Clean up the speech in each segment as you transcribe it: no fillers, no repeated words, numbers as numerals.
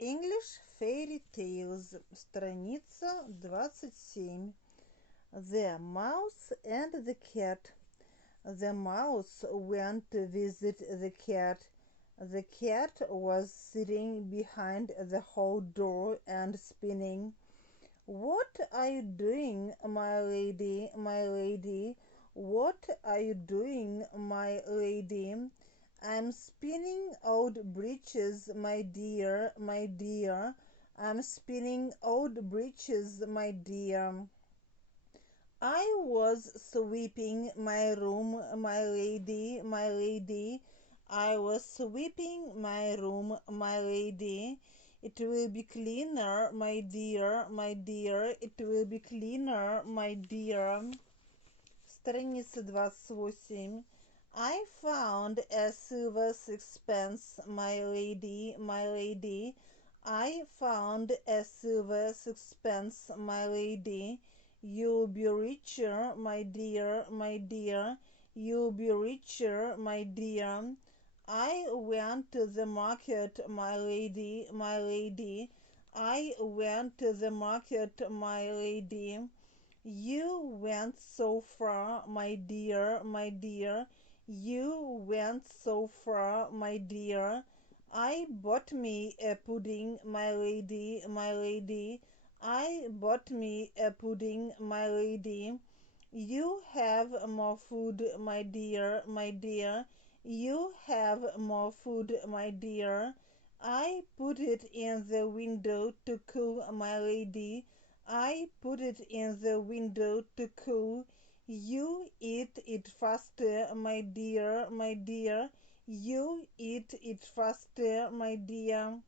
English Fairy Tales, страница 27. The Mouse and the Cat. The mouse went to visit the cat. The cat was sitting behind the hall door and spinning. "What are you doing, my lady, my lady? What are you doing, my lady?" "I'm spinning old breeches, my dear, my dear. I'm spinning old breeches, my dear." "I was sweeping my room, my lady, my lady. I was sweeping my room, my lady. It will be cleaner, my dear, my dear. It will be cleaner, my dear." Страница 28. "I found a silver sixpence, my lady, my lady. I found a silver sixpence, my lady. You'll be richer, my dear, my dear. You'll be richer, my dear." "I went to the market, my lady, my lady. I went to the market, my lady." "You went so far, my dear, my dear. You went so far, my dear." "I bought me a pudding, my lady, my lady. I bought me a pudding, my lady." "You have more food, my dear, my dear. You have more food, my dear." "I put it in the window to cool, my lady. I put it in the window to cool." "You eat it faster, my dear, my dear. You eat it faster, my dear."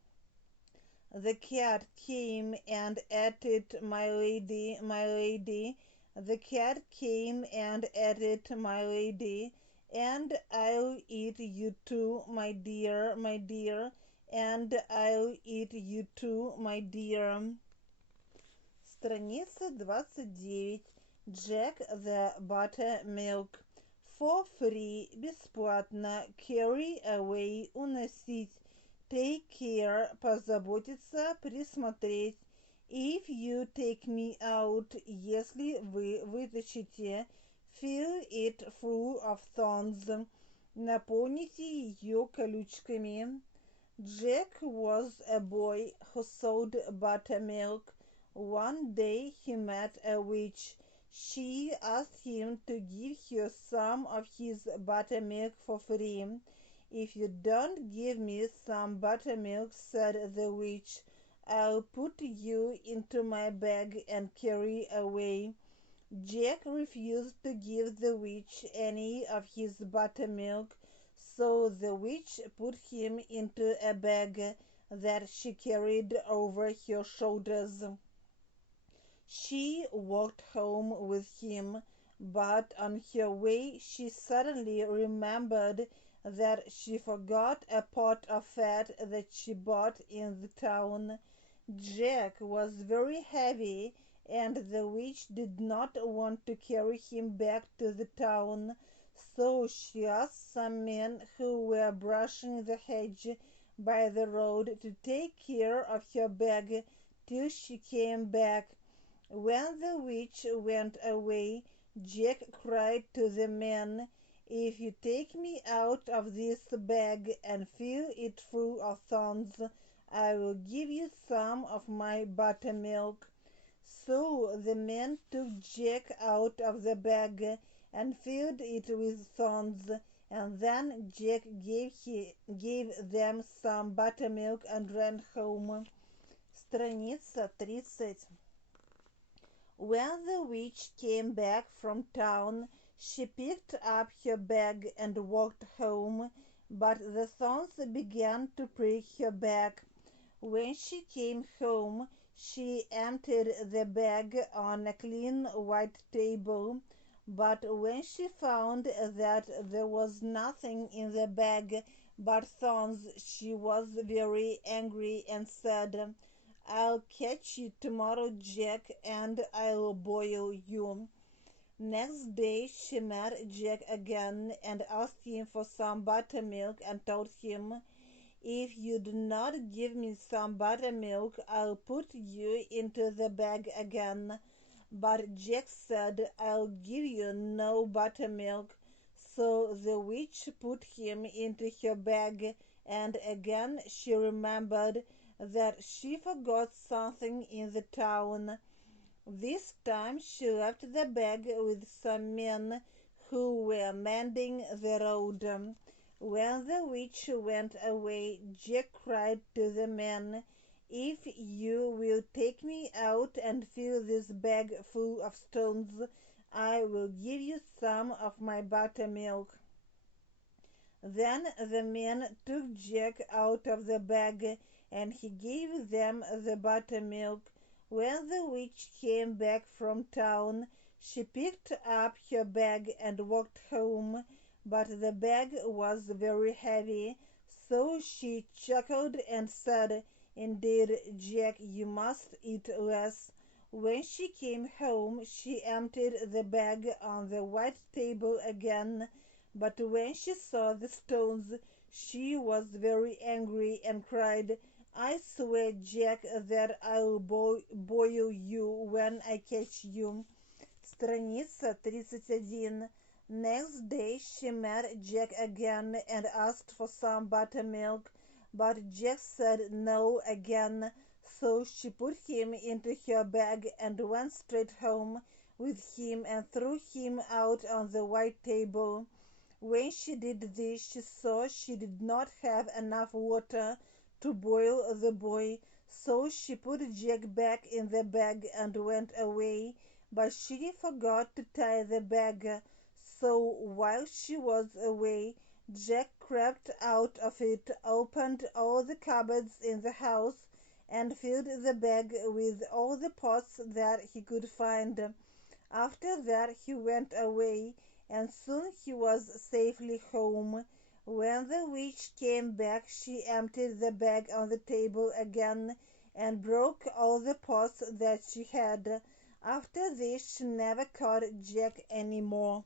"The cat came and ate it, my lady, my lady. The cat came and ate it, my lady. And I'll eat you too, my dear, my dear. And I'll eat you too, my dear." Страница 29. Jack the Buttermilk. For free, бесплатно, carry away, уносить, take care, позаботиться, присмотреть. If you take me out, если вы вытащите, fill it full of thorns, наполните ее колючками. Jack was a boy who sold buttermilk. One day he met a witch. She asked him to give her some of his buttermilk for free. "If you don't give me some buttermilk," said the witch, "I'll put you into my bag and carry away." Jack refused to give the witch any of his buttermilk, so the witch put him into a bag that she carried over her shoulders. She walked home with him, but on her way she suddenly remembered that she forgot a pot of fat that she bought in the town. Jack was very heavy, and the witch did not want to carry him back to the town, so she asked some men who were brushing the hedge by the road to take care of her bag till she came back. When the witch went away, Jack cried to the men, "If you take me out of this bag and fill it full of thorns, I will give you some of my buttermilk." So the men took Jack out of the bag and filled it with thorns, and then Jack gave them some buttermilk and ran home. Страница 30. When the witch came back from town, she picked up her bag and walked home, but the thorns began to prick her back. When she came home, she emptied the bag on a clean white table, but when she found that there was nothing in the bag but thorns, she was very angry and said, "I'll catch you tomorrow, Jack, and I'll boil you." Next day she met Jack again and asked him for some buttermilk and told him, If you do not give me some buttermilk, I'll put you into the bag again." But Jack said, "I'll give you no buttermilk." So the witch put him into her bag, and again she remembered that she forgot something in the town. This time she left the bag with some men who were mending the road. When the witch went away, Jack cried to the men, "If you will take me out and fill this bag full of stones, I will give you some of my buttermilk." Then the men took Jack out of the bag, and he gave them the buttermilk. When the witch came back from town, she picked up her bag and walked home, but the bag was very heavy, so she chuckled and said, "Indeed, Jack, you must eat less." When she came home, she emptied the bag on the white table again, but when she saw the stones, she was very angry and cried, "I swear, Jack, that I'll boil you when I catch you." Страница 31. Next day she met Jack again and asked for some buttermilk, but Jack said no again, so she put him into her bag and went straight home with him and threw him out on the white table. When she did this, she saw she did not have enough water to boil the boy, so she put Jack back in the bag and went away, but she forgot to tie the bag. So while she was away, Jack crept out of it, opened all the cupboards in the house, and filled the bag with all the pots that he could find. After that he went away, and soon he was safely home. When the witch came back, she emptied the bag on the table again and broke all the pots that she had. After this, she never caught Jack any more.